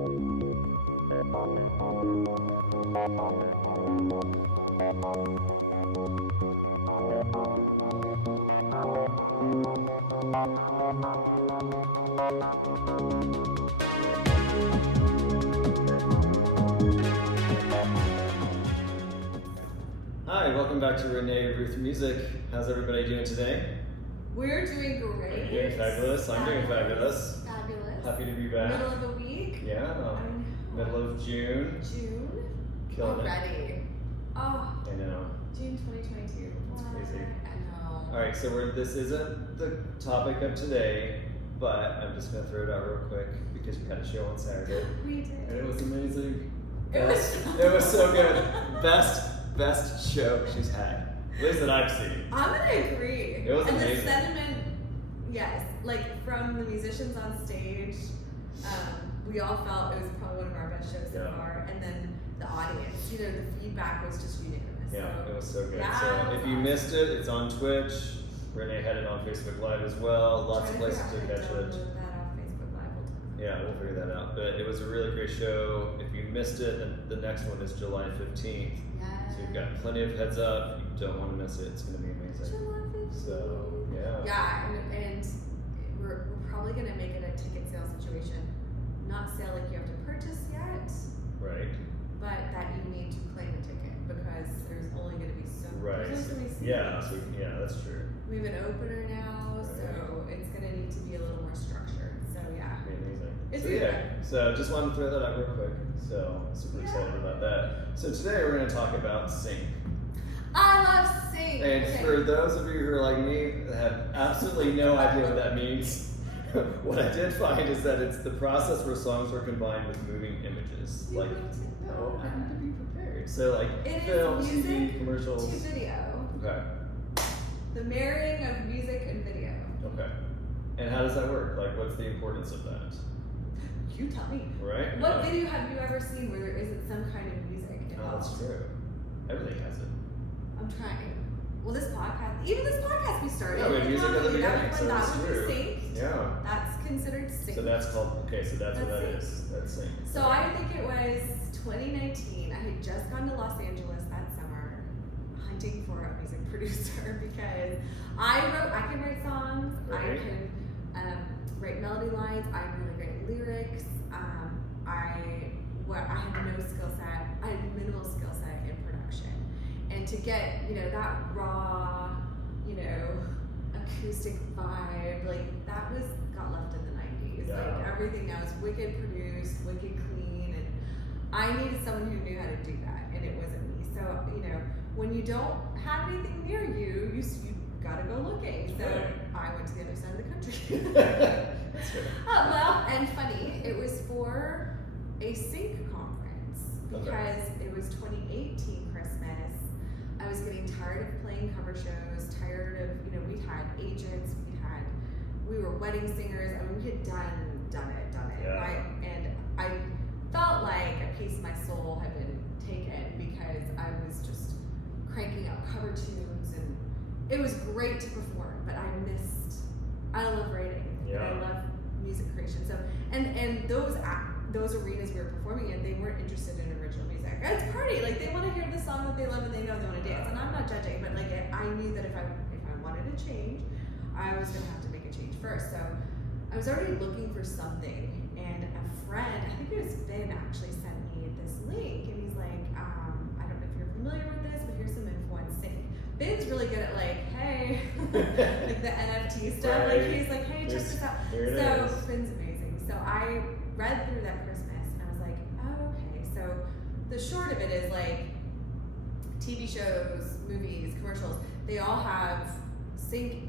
Hi, welcome back to Renee Ruth Music. How's everybody doing today? We're doing great. Are you doing fabulous? I'm doing fabulous. Fabulous. Happy to be back. Middle of the week. Yeah. Middle of June. June. Killing already. it. Oh. I know. June 2022. It's crazy. I know. All right, so this isn't the topic of today, but I'm just gonna throw it out real quick because we had a show on Saturday. We did. And it was amazing. It was so good. Best show she's had. At least that I've seen. I'm gonna agree. It was amazing. And the sentiment, yes, like from the musicians on stage, we all felt it was probably one of our best shows so far. And then the audience, the feedback was just unanimous. Yeah, so, it was so good. Yeah, so if you missed it, it's on Twitch. Renee had it on Facebook Live as well. Lots of places to catch it. Yeah, we'll figure that out. But it was a really great show. If you missed it, then the next one is July 15th. Yes. So you've got plenty of heads up. You don't want to miss it. It's going to be amazing. July 15th. So, yeah. Yeah, and we're probably going to make it a ticket sale situation. Not sale like you have to purchase yet. Right. But that you need to claim a ticket because there's only going to be so Right. there's only so many Yeah, seats. yeah, that's true. We have an opener now, so it's going to need to be a little more structured. So yeah. It'd be amazing. It's so yeah, so just wanted to throw that out real quick. So super excited about that. So today we're going to talk about sync. I love sync. And for those of you who are like me that have absolutely no idea what that means, what I did find is that it's the process where songs are combined with moving images. You like, need to no, know I need to that. be prepared. So like It film, is TV, music commercials. to video. Okay. The marrying of music and video. Okay. And how does that work? Like, what's the importance of that? You tell me. Right? What video have you ever seen where there isn't some kind of music Oh, involved? that's true. Everything has it. I'm trying. Well, this podcast, even this podcast we started. Yeah, we had music at the beginning, so that that's would true. be synced. Yeah. That's considered synced. So that's called, okay, so that's what that That's is. That's sync. So I think it was 2019. I had just gone to Los Angeles that summer hunting for a music producer because I can write songs, Right. I can write melody lines, I have really great lyrics, I had no skill set, I had minimal skill set in production. And to get, that raw, acoustic vibe, like that got left in the 90s. Yeah. Like everything now is wicked produced, wicked clean, and I needed someone who knew how to do that, and it wasn't me. So, when you don't have anything near you, you gotta go looking. So I went to the other side of the country. That's good. Well, and funny, it was for a sync conference because it was 2018 Christmas. I was getting tired of playing cover shows, tired of, we had agents, we were wedding singers. I mean, we had done it. Yeah. And I felt like a piece of my soul had been taken because I was just cranking out cover tunes, and it was great to perform, but I love writing. Yeah. And I love music creation. So, and those arenas we were performing in, they weren't interested in original music. It's party, like they want to hear the song that they love and they know they want to dance. And I'm not judging, but like I knew that if I wanted to change, I was gonna have to make a change first. So I was already looking for something, and a friend, I think it was Finn, actually sent me this link, and he's like, I don't know if you're familiar with this, but here's some info on sync. Finn's really good at like, hey, like the NFT stuff. Right. Like he's like, hey, check this out. So Finn's amazing. So I read through that Christmas and I was like, oh, okay. So the short of it is like TV shows, movies, commercials, they all have sync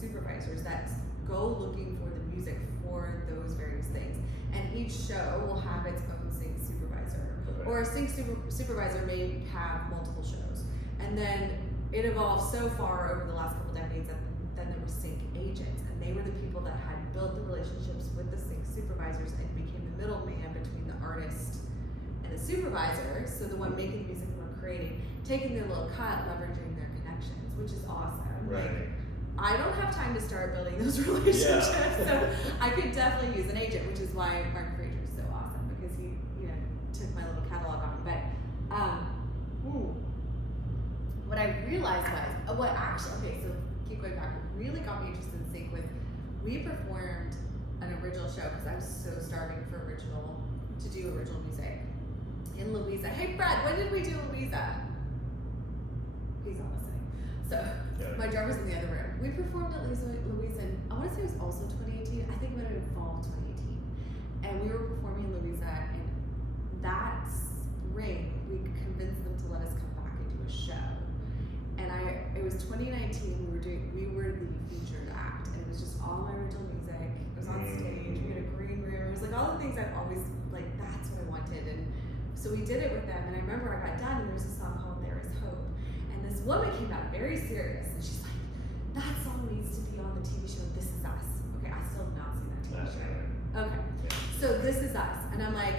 supervisors that go looking for the music for those various things. And each show will have its own sync supervisor. Okay. Or a sync supervisor may have multiple shows. And then it evolved so far over the last couple decades that then there were sync agents. And they were the people that had built the relationships with the sync supervisors and became the middleman between the artist and the supervisor. So the one making the music and one creating, taking their little cut, leveraging their connections, which is awesome. Right. Like, I don't have time to start building those relationships, so I could definitely use an agent, which is why Mark Fraser is so awesome, because he, you know, took my little catalog on. But what I realized was, so keep going back, what really got me interested in sync was, we performed an original show, because I was so starving to do original music in Louisa. Hey Fred, when did we do Louisa? He's not listening. So my drummer's in the other room. We performed at Louisa, and I want to say it was also 2018. I think it might have been fall of 2018. And we were performing in Louisa, and that spring we convinced them to let us come back and do a show. And it was 2019. We were the featured act, and it was just all my original music. It was on stage. We had a green room. It was like all the things I've always like. That's what I wanted, and so we did it with them. And I remember I got done, and there was a song called "There Is Hope." And this woman came out very serious, and she's like, "That song needs to be on the TV show This Is Us." Okay, I still have not seen that TV show. Okay, so This Is Us, and I'm like,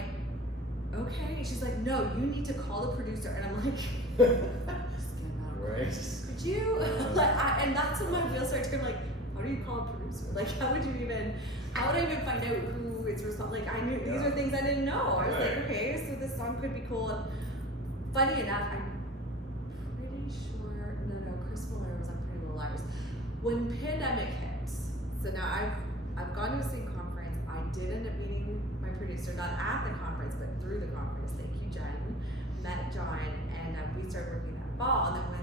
okay. She's like, "No, you need to call the producer," and I'm like, right. Could you? And that's when my wheels started turning. Like, how do you call a producer? Like, how would I even find out who it's responsible? Like, I knew these are things I didn't know. I was like, okay, so this song could be cool. And funny enough, I'm pretty sure. No, Chris Miller was on Pretty Little Liars. When pandemic hit, so now I've gone to a sync conference. I did end up meeting my producer, not at the conference, but through the conference. Thank you, Jen. Met John, and we started working that fall. And then when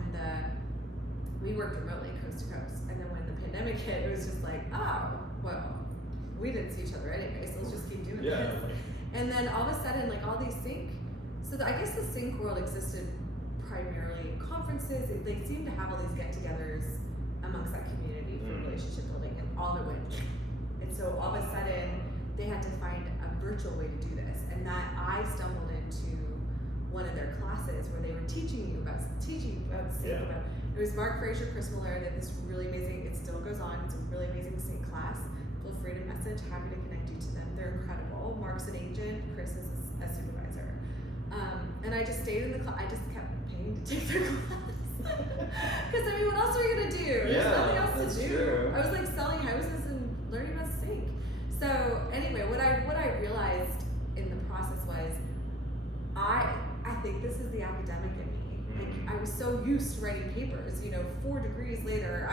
we worked remotely coast to coast, and then when the pandemic hit, it was just like, oh, well, we didn't see each other anyway, so let's just keep doing this. And then all of a sudden, like all these sync, I guess the sync world existed primarily in conferences. They seemed to have all these get-togethers amongst that community for relationship building, and all of it went. And so all of a sudden, they had to find a virtual way to do this, and that I stumbled into one of their classes where they were teaching about sync. It was Mark Fraser, Chris Miller, that this really amazing, it still goes on, it's a really amazing sync class. Feel free to message, happy to connect you to them. They're incredible. Mark's an agent, Chris is a supervisor. And I just stayed in the class, I just kept paying to take their class. Because I mean, what else are you gonna do? There's nothing else to do. True. I was like selling houses and learning about sync. So anyway, what I realized in the process was, I think this is the academic in me. Like, I was so used to writing papers, 4 degrees later,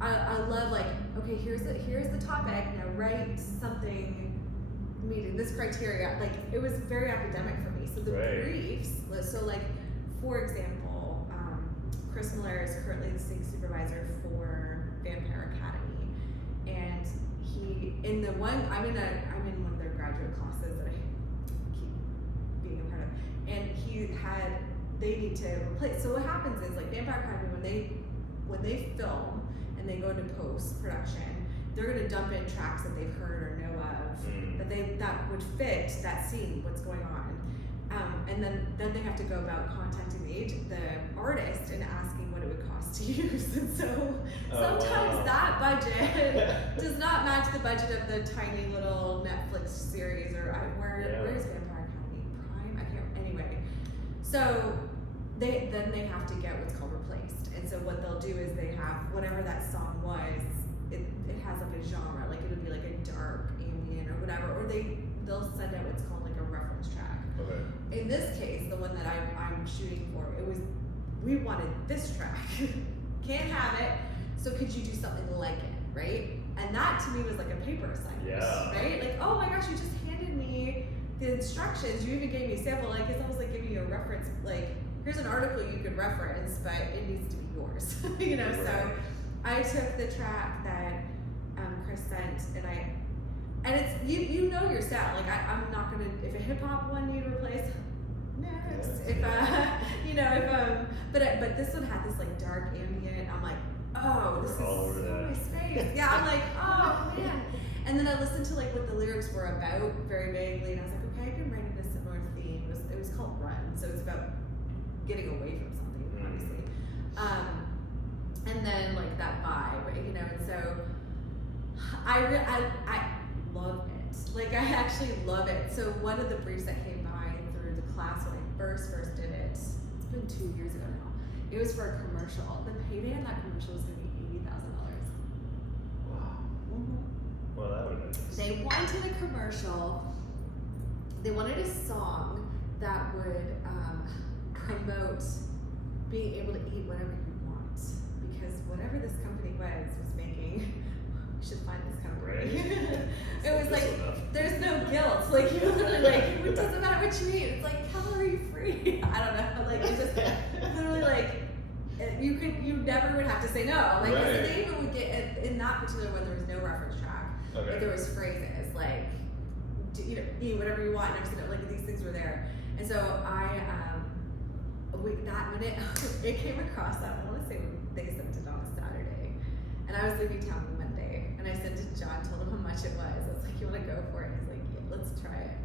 I love, like, okay, here's the topic, now write something meeting this criteria. Like, it was very academic for me. So the briefs, so like, for example, Chris Miller is currently the sync supervisor for Vampire Academy, and I'm in one of their graduate classes that I keep being a part of, and they need to replace. So what happens is, like, Vampire Academy, when they film and they go into post production, they're gonna dump in tracks that they've heard or know of that would fit that scene, what's going on, and then they have to go about contacting the artist and asking what it would cost to use. And so sometimes that budget does not match the budget of the tiny little Netflix series, or where's Vampire Academy? Prime? I can't. Anyway, so they have to get what's called replaced. And so what they'll do is they have whatever that song was. It has like a genre, like it would be like a dark ambient or whatever, or they'll send out what's called like a reference track. Okay. In this case, the one that I'm shooting for, we wanted this track. Can't have it, so could you do something like it, right? And that to me was like a paper assignment, right? Like, oh my gosh, you just handed me the instructions, you even gave me a sample, like it's almost like giving you a reference, like here's an article you could reference, but it needs to be yours, So I took the track that Chris sent, and it's you know your style. Like I'm not gonna, if a hip hop one need replaced, next. But this one had this like dark ambient. I'm like, oh, this is so my space. Yeah, I'm like, oh man. And then I listened to like what the lyrics were about very vaguely, and I was like, okay, I can write in a similar theme. It was called Run, so it's about getting away from something, obviously. And then like that vibe, and so I love it. Like I actually love it. So one of the briefs that came by through the class when I first did it, it's been 2 years ago now. It was for a commercial. The payday on that commercial was gonna be $80,000. Wow. Mm-hmm. Well, that would this? They wanted a commercial. They wanted a song that would promote being able to eat whatever you want, because whatever this company was making, we should find this company. Right. It was like, there's no guilt. Like, you literally, like, it doesn't matter what you eat. It's like calorie free. I don't know. Like, it's just literally like, you never would have to say no. Like, right. they even would get, in that particular one, there was no reference track. Okay. But there was phrases like, eat whatever you want. Next thing, like, these things were there. And so when it came across that, I want to say they sent it on a Saturday, and I was leaving town on Monday, and I sent it to John, told him how much it was. I was like, "You want to go for it?" He's like, "Yeah, let's try it."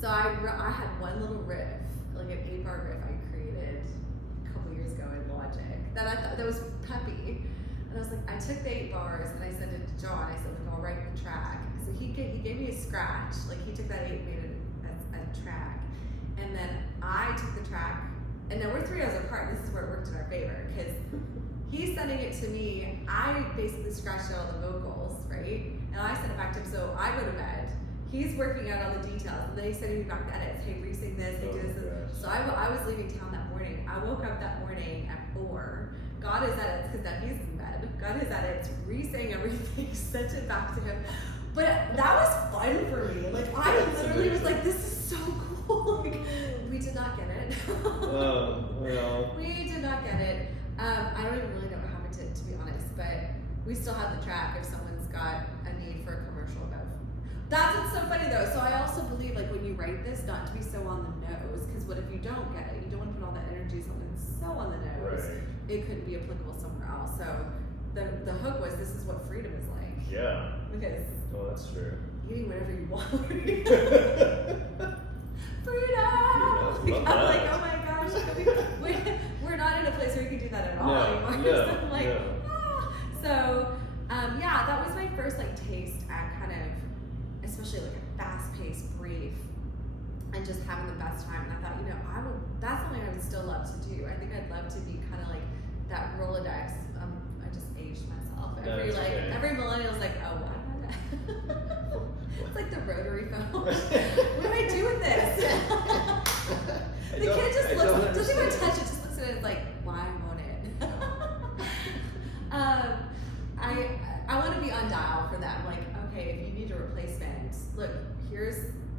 So I had one little riff, like an 8-bar riff I created a couple years ago in Logic that I thought that was peppy, and I was like, I took the 8 bars and I sent it to John. I said, like, I'll write the track. So he gave me a scratch, like he took that 8 and made it a track, and then I took the track. And now we're 3 hours apart, and this is where it worked in our favor, because he's sending it to me. I basically scratched out all the vocals, right? And I sent it back to him, so I go to bed. He's working out all the details, and then he's sending me back the edits. Hey, re-sing this, hey, do this. So I was leaving town that morning. I woke up that morning at 4, got his edits, because now he's in bed, got his edits, re-sang everything, sent it back to him. But that was fun for me. Like, I literally was like, this is so cool. Like, we did not get it. Well. We did not get it. I don't even really know what happened to be honest, but we still have the track if someone's got a need for a commercial about. That's what's so funny though. So I also believe, like, when you write this, not to be so on the nose, because what if you don't get it? You don't want to put all that energy on something so on the nose. Right. It could be applicable somewhere else. So the hook was, this is what freedom is like. Yeah. Because that's true. eating whatever you want. Freedom! Yeah, I'm like, oh my gosh, we're not in a place where we can do that at all anymore. No, So I'm like, no. So, yeah, that was my first, like, taste at kind of, especially like a fast-paced brief, and just having the best time. And I thought, that's something I would still love to do. I think I'd love to be kind of like that Rolodex. I just aged myself. Every millennial's like, oh, what? It's like the rotary phone. What do I do with this? The kid just doesn't even touch it, just looks at it like, why won't it? I want to be on dial for them. Like, okay, if you need a replacement, look, here's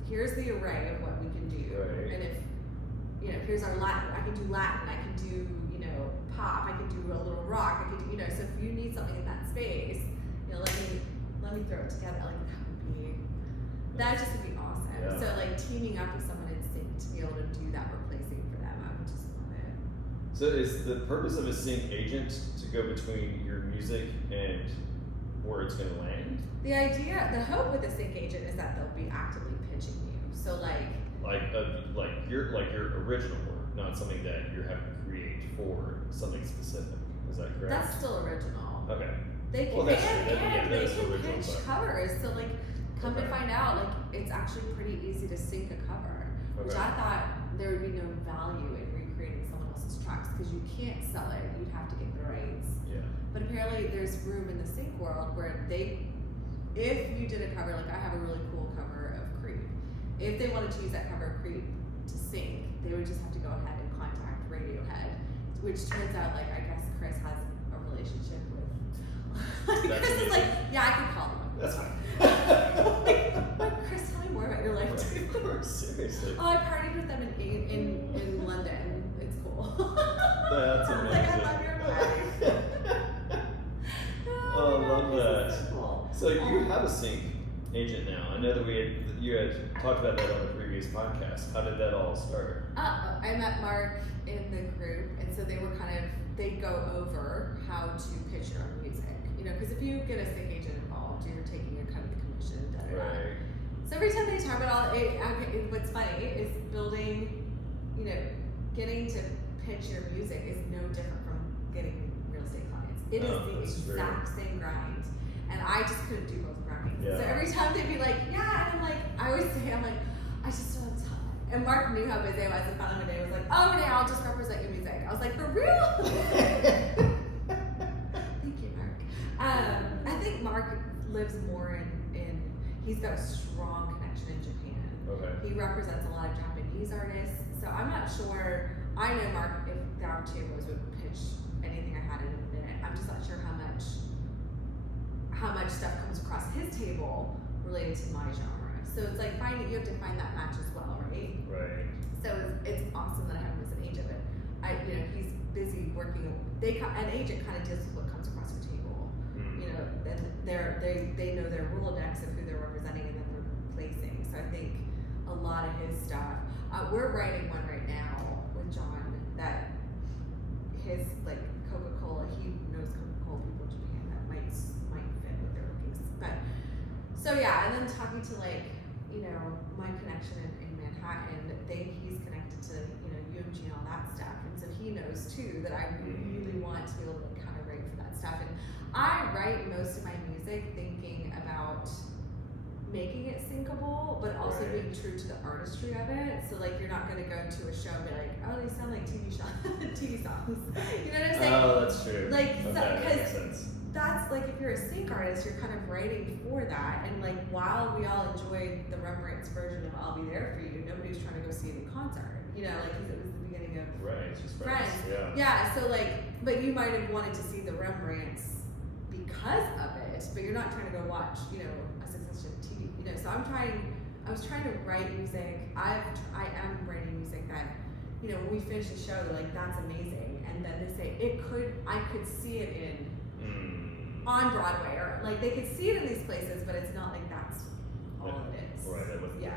the array of what we can do. Right. And if, here's our Latin, I can do Latin, I can do, pop, I can do a little rock, I can do, so if you need something in that space, let me throw it together. Like, that just would be awesome. Yeah. So, like, teaming up with someone in sync to be able to do that replacing for them, I would just love it. So is the purpose of a sync agent to go between your music and where it's going to land? The hope with a sync agent is that they'll be actively pitching you. So, like your original work, not something that you're having to create for something specific. Is that correct? That's still original. Okay. They can, Well, that's true. they can original, pitch but- covers. So, like, come to find out, like, it's actually pretty easy to sync a cover, which I thought there would be no value in recreating someone else's tracks because you can't sell it. You'd have to get the rights. Yeah. But apparently, there's room in the sync world where if you did a cover, like I have a really cool cover of Creep. If they wanted to use that cover of Creep to sync, they would just have to go ahead and contact Radiohead, which turns out, like, I guess Chris has a relationship with. Chris is like, yeah, I can call them. That's fine. Like, Chris, tell me more about your life too. Of course, seriously. Oh, I partied with them in London. It's cool. That's amazing. Like, I love your life. Oh, I love that. So cool. So you have a sync agent now. I know that you had talked about that on the previous podcast. How did that all start? I met Mark in the group, and so they'd go over how to pitch your own music. Because if you get a sync agent involved, you're taking a cut of the commission, Right. So every time they talk about what's funny is building, getting to pitch your music is no different from getting real estate clients. It is the exact same grind. And I just couldn't do both grinds. Yeah. So every time they'd be like, yeah, and I'm like, I always say, I just don't have time. And Mark knew how busy I was, and finally one day was like, oh, Renee, I'll just represent your music. I was like, for real? Thank you, Mark. I think Mark lives more in he's got a strong connection in Japan. Okay. He represents a lot of Japanese artists, so I'm not sure. I know Mark, if the opportunity was, would pitch anything I had in a minute. I'm just not sure how much stuff comes across his table related to my genre. So it's like you have to find that match as well, right? Right. So it's awesome that I have him as an agent, but he's busy working. An agent kind of deals with what comes across your table. You know, and they know their Rolodex of who they're representing and then they're placing. So I think a lot of his stuff. We're writing one right now with John that his like Coca-Cola. He knows Coca-Cola people in Japan that might fit what they're looking. But so yeah, and then talking to my connection in Manhattan. He's connected to UMG and all that stuff, and so he knows too that I really want to be able to kind of write for that stuff. And I write most of my music thinking about making it syncable, but also being true to the artistry of it. So like you're not going to go to a show and be like, oh, they sound like TV songs. You know what I'm saying? Oh, that's true. Like, okay, that makes sense. That's like if you're a sync artist, you're kind of writing for that. And like while we all enjoyed the Rembrandt's version of "I'll Be There for You," nobody was trying to go see it in concert. Like because it was the beginning of Right, just friends. Yeah. So like, but you might have wanted to see the Rembrandts because of it, but you're not trying to go watch, a succession of TV. So I was trying to write music. I am writing music that, when we finish the show, they're like, "That's amazing," and then they say I could see it on Broadway, or like they could see it in these places, but it's not like that's all it is. Right.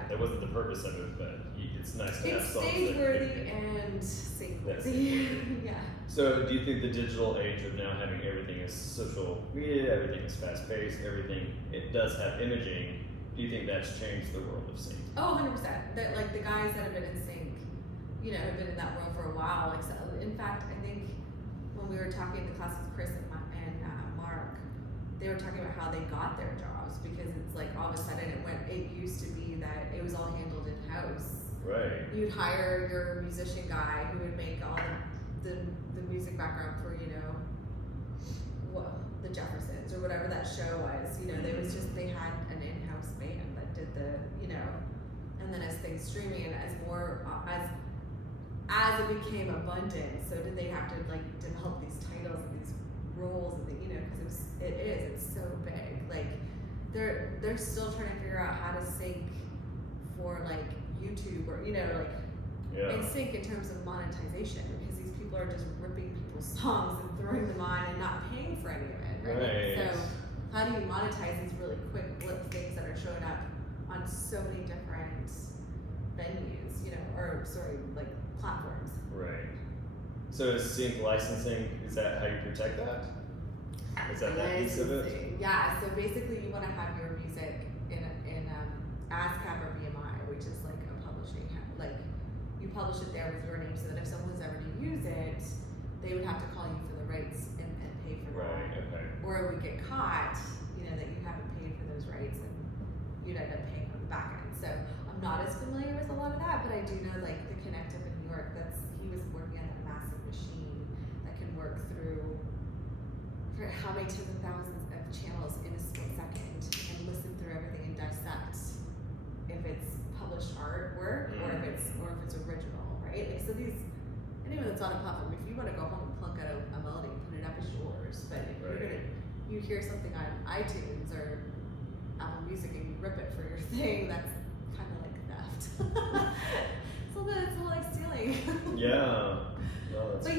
That wasn't the purpose of it, but it's nice to have songs. It's stage worthy and sync worthy. Yeah. So, do you think the digital age of now having everything is social media, everything is fast paced, it does have imaging? Do you think that's changed the world of sync? Oh, 100%. That like the guys that have been in sync, have been in that world for a while. Like, so, in fact, I think when we were talking in the class with Chris and Mark, they were talking about how they got their jobs because it's like all of a sudden it used to be that it was all handled in house. Right. You'd hire your musician guy who would make all the music background for the Jeffersons or whatever that show was. They had an in-house band that did and then as things streaming and as more as it became abundant, so did they have to like develop these titles and these roles and because it's so big. Like they're still trying to figure out how to sync for like YouTube or and sync in terms of monetization because these people are just ripping people's songs and throwing them on and not paying for any of it, right? So how do you monetize these really quick blip things that are showing up on so many different venues, like platforms? Right. So is sync licensing, is that how you protect that? Is that piece of it? Yeah, so basically you want to have your music in ASCAP or BMI, which is like a publishing, like you publish it there with your name so that if someone was ever to use it, they would have to call you for the rights and pay for that. Right, okay. Or it would get caught, that you haven't paid for those rights and you'd end up paying on the back end. So I'm not as familiar with a lot of that, but I do know like the Connect up in New York, he was working on that massive machine that can work through for how many tens of thousands of channels in a split second and listen through everything and dissect if it's published artwork or if it's original, right? Like so anyone that's on a platform, if you want to go home and plunk out a melody and put it up, it's yours. But if you hear something on iTunes or Apple Music and you rip it for your thing, that's kind of like theft. It's a little like stealing. Yeah. No, but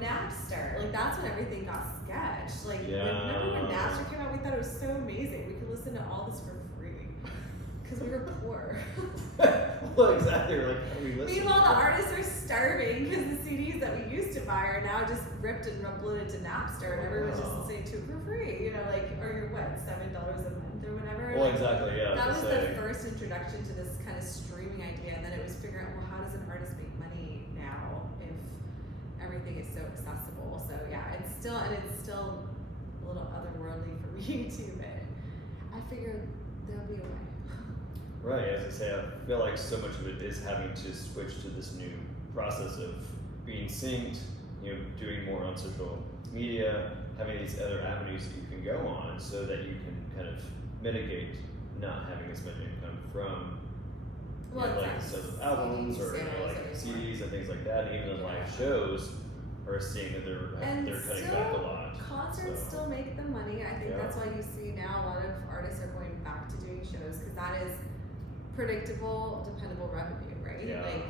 Napster, like that's when everything got sketched. Like remember when Napster came out, we thought it was so amazing. We could listen to all this for free because we were poor. Well, exactly. We're like, how do we listen? Meanwhile, the artists are starving because the CDs that we used to buy are now just ripped and uploaded to Napster, and everyone's just listening to it for free. Or you're $7 a month or whatever. Well, exactly. Yeah. That was the first introduction to this kind of streaming idea, and then it was figuring out, well, how does an artist make money now if everything is so accessible? So yeah, it's still a little otherworldly for me too, but I figure there'll be a way. Right, as I say, I feel like so much of it is having to switch to this new process of being synced, doing more on social media, having these other avenues that you can go on so that you can kind of mitigate not having as much income from Well, like sales of albums or like CDs and things like that. Even the live shows are seeing that they're cutting back a lot. Concerts still make the money. I think that's why you see now a lot of artists are going back to doing shows because that is predictable, dependable revenue, right? Yeah. Like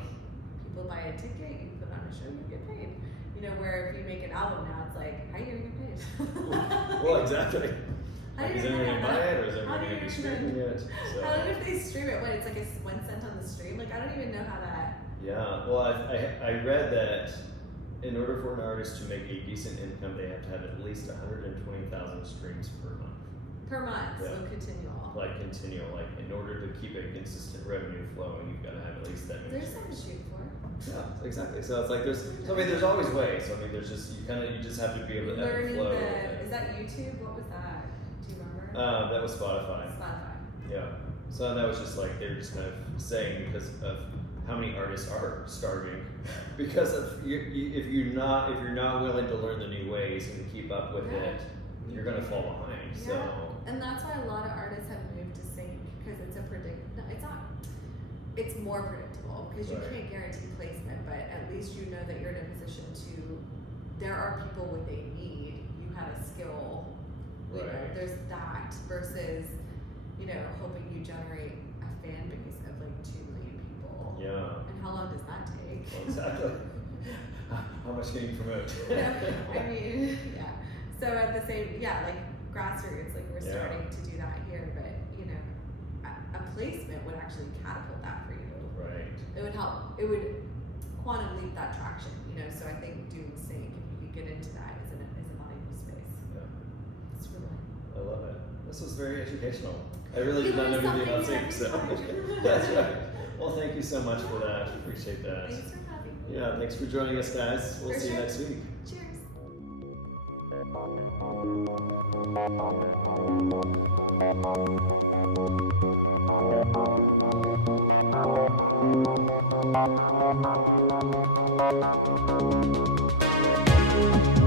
people buy a ticket, you put on a show, you get paid. You know, where if you make an album now, it's like, how are you gonna get paid? Well, exactly. How Like, is anyone gonna buy it or is everyone gonna be streaming it? So. How if they stream it? What, it's like a 1 cent on the stream? Like I don't even know how that. Yeah, well, I read that in order for an artist to make a decent income, they have to have at least 120,000 streams per month. Per month, Yeah. so continual. Like continual, like in order to keep a consistent revenue flowing, you've got to have at least that many There's something to streams. shoot for. Yeah, exactly. So it's like there's always ways. So I mean, there's just you just have to be able to ebb and Learning flow. is that YouTube? What was that? Do you remember? That was Spotify. Spotify. Yeah. So that was just like they were just kind of saying because of how many artists are starving because of if you're not willing to learn the new ways and to keep up with it, you're gonna fall behind. Yeah. So. And that's why a lot of artists have moved to sync because it's more predictable because you can't guarantee placement, but at least you know that you're in a position to. There are people what they need. You have a skill. You know, there's that versus, you know, hoping you generate a fan base of like 2 million people. Yeah. And how long does that take? Well, exactly. How much can you promote? I mean, yeah. So at the same, like grassroots, like we're starting to do that here, but you know, a placement would actually catapult that for you. Right. It would help. It would quantum leap that traction, you know. So I think doing sync, if you could get into that, is a valuable space. Yeah. It's really. I love it. This was very educational. I really did not know anything about sync, so that's right. Well, thank you so much for that. Appreciate that. Thanks for having me. Yeah, thanks for joining us, guys. We'll see you next week. Cheers. Thank you.